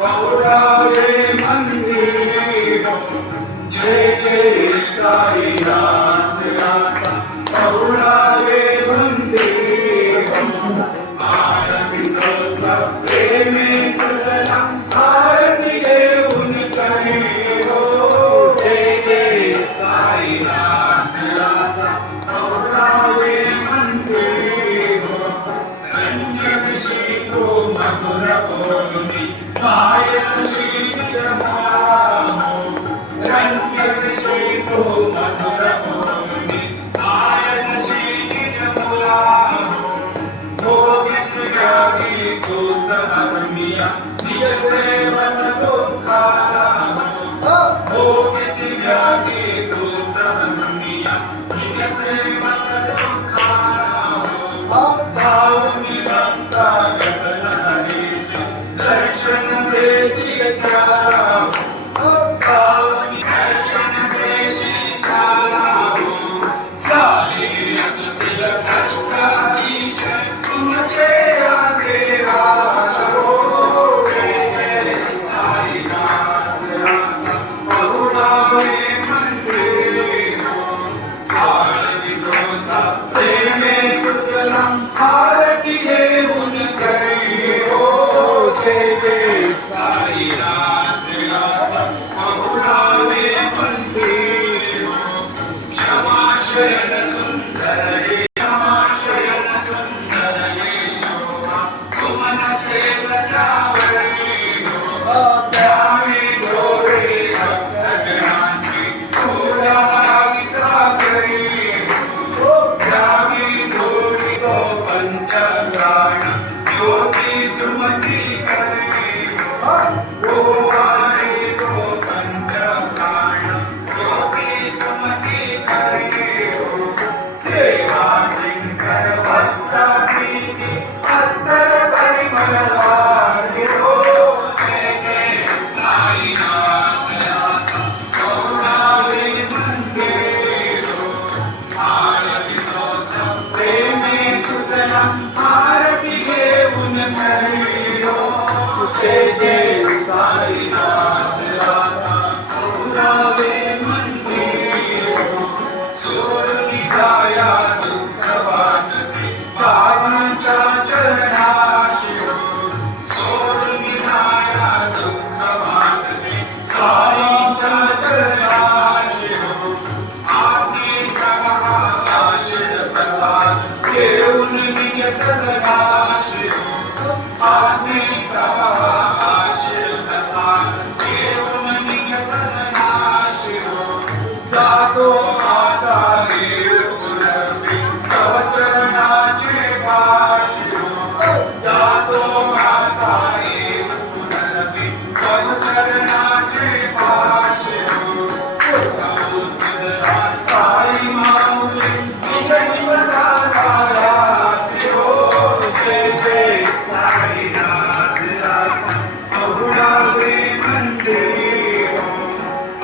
पौरावे मंदिर जय जय साईनाथ पौरावे मंदिर आनंद सब में तुझला आरती घेऊन करे हो जय जय साईनाथ पौरावे मंदिर रंजन शीतो मधुर बोलनी गायन श्री रमाहो रंजन शीतो मधुर बोलनी गायन श्री रमाहो भोग सृगावी तोच अग्निया निज सेवन दुःखाला भोग सृगावी तोच अग्निया निज सेवन दुःखाला भावनी भक्ता कसला देशी दर्शन देशी त्याला भावनी दर्शन देशी त्याला चाले असतील कष्टाची जय तुझे देवा हो जय जय साईनाथ पौरावे मंदिर आरती को सत्य में तुझला आरती घेऊन करे हो जय जय साईनाथ पौरावे मंदिर क्षमाशयन सुंदर ये क्षमाशयन सुंदर ये शोभा सुमन सेवकावरे त्यावे डोळे भक्तगणांची फुलागीचा करे त्यावे डोळे पंचप्राण ज्योती सुमती करे ओ वारे तो पंचप्राण ज्योती सुमती करे सेवा किंकर भक्ता प्रीती अत्तर परिमल वारे हो जय जय साईनाथ पौरावे मंदिर आरती तो सब प्रेमे तुझला आरती घेऊन करे हो जय जय साईनाथ पौरावे मंदिर सोडून जाया दुःख वाटते बाबांच्या चरणाशी सोडून जाया दुःख वाटते साईंच्या चरणाशी आधी सगळा आशीर्वाद प्रसाद घेऊन निघ सगळाशी आधी सगळा आशीर्वाद प्रसाद घेऊन निघ सगळाशी जातो आता देव पुरवी तव चरणाचे भाषण जातो आता देव पुरवी तव चरणाचे भाषण तुझला साई माऊली तुझ दिवसाला रासे हो जय जय साईनाथ पौरावे मंदिर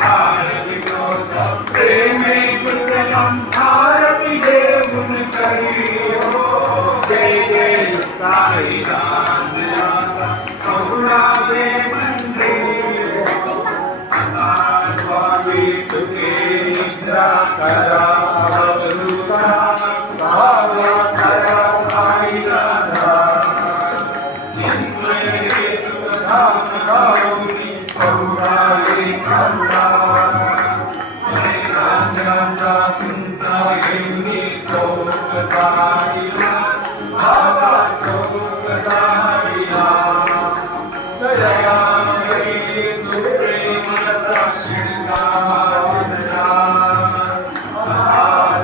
आरती को सब प्रेमे तुझला आरती घेऊन करे हो जय जय साईनाथ पौरावे मंदिर आता स्वामी सुखे निद्रा करा अवधूता भावा करा साईनाथ चिन्मय सुधाम गाऊनी पौरावे खंडा राजाचा तुमचा घेऊनी चौक जाईला भावा चौक जाईला दया करी सुप्रेमाचा शिंगार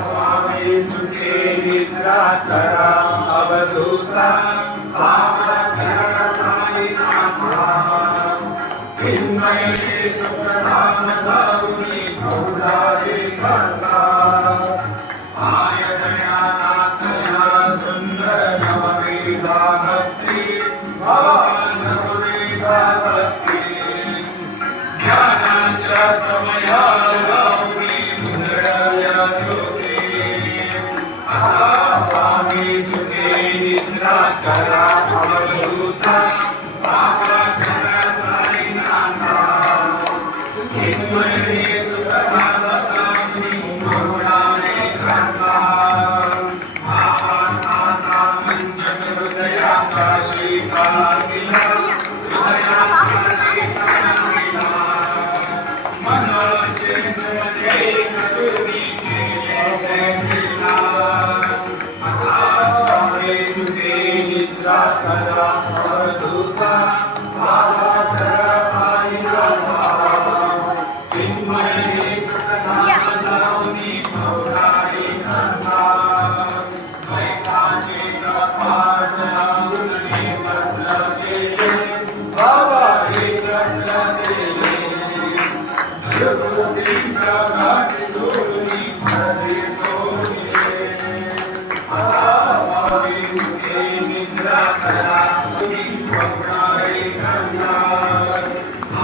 स्वामी सुखे निद्रा करा अवधूता भावा करा साईनाथा चिन्मय सुप्रधान जाऊनी पौरावे खंडा आय दयानाथ या सुंदर नववेदा भक्ती नववेदा भक्ती ज्ञानाच्या समयाला उधळल्या ज्योती आता स्वामी सुखे निद्रा करा अवधूता बाबा खरा साईनाथा चिन्मय सुखदाता मौलाने खाता भावाचा पंचक हृदयाचा शीतळ दिला हृदयाचा शीतळ दिला मनाचे सदे करुणी केले दिला आकाशाने सुखे निद्रा करा अवधूता बाबा खरा साईनाथा चिन्मय सुखदाता मौलाने खाता मैताचे तपास अंगुली बदल केले बाबा एकत्र केले जगदीचा घाट सोडली हरे सोडले आता स्वामी सुखे निद्रा करा पवनारे कंधार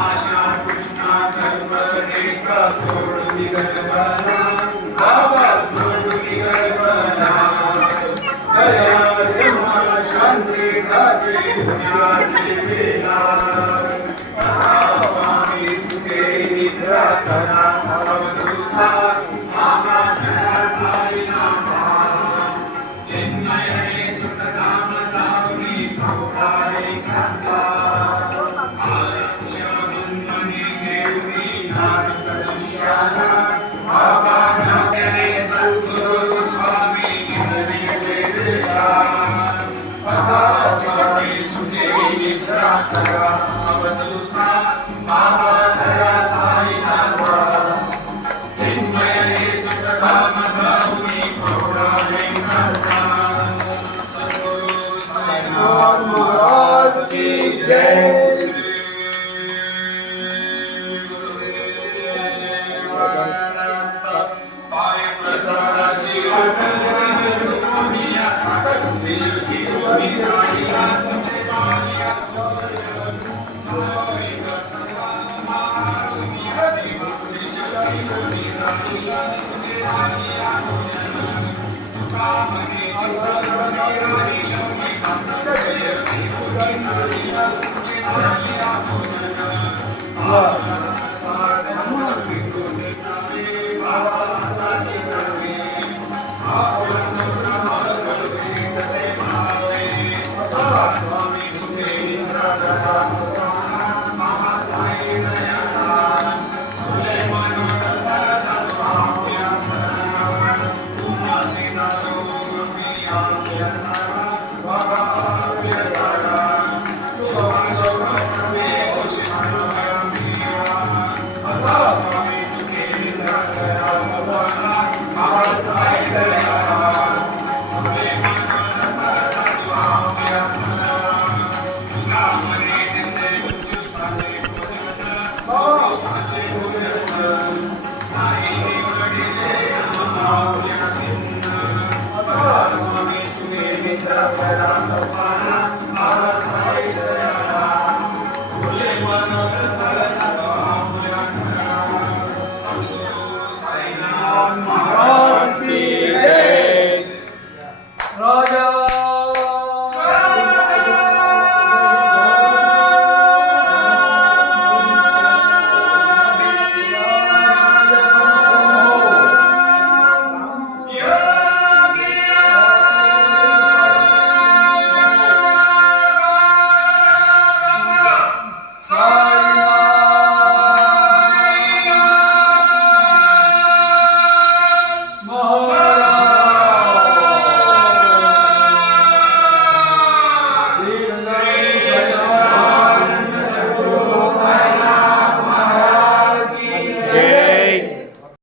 आशा कृष्णा जन्मरेचा सोडली गरबला बाबा सोडली गरबला दया जन्म शांती दासे दुनियाचे वेला स्वामी सुखे निद्रा करा अवधूता बाबा खरा साईनाथा चिन्मय सुखधाम जाऊनी भोगारे खाता आरक्ष बंधनी देऊनी नारकदुष्याला बाबा नागरे सद्गुरु स्वामी गिरणे देता आता स्वामी सुखे निद्रा करा अवधूता बाबा खरा साईनाथा चिन्मय सुखधाम जाऊनी भोगारे खाता सद्गुरु साईनाथ महाराज की जय श्री गुरुदेव दत्त पाय प्रसादाची आठवण दुनिया दिल की गोडी जाईला तुझे पाया स्वामी सत्संगा महारुनी भक्ती शक्ती गोडी जाईला तुझे पाया कामने चित्तवने हरी लक्ष्मी कांता जय गोडी जाईला तुझे पाया साधन गोडी जाई बाबा ताली जाई आपण समागल कसे भावे स्वामी सुखे निद्रा करा बाबा साई नयना तुले मनोरथ आपल्या सरणा तुझा सीतारो प्रिया बाबा आपल्या तारा स्वामी स्वामी सुखे निद्रा करा बाबा साई नयना तुले मनोरथ आपल्या सरणा तुझा मने जिंदे तुझे स्वामी सुखे निद्रा करा बाबा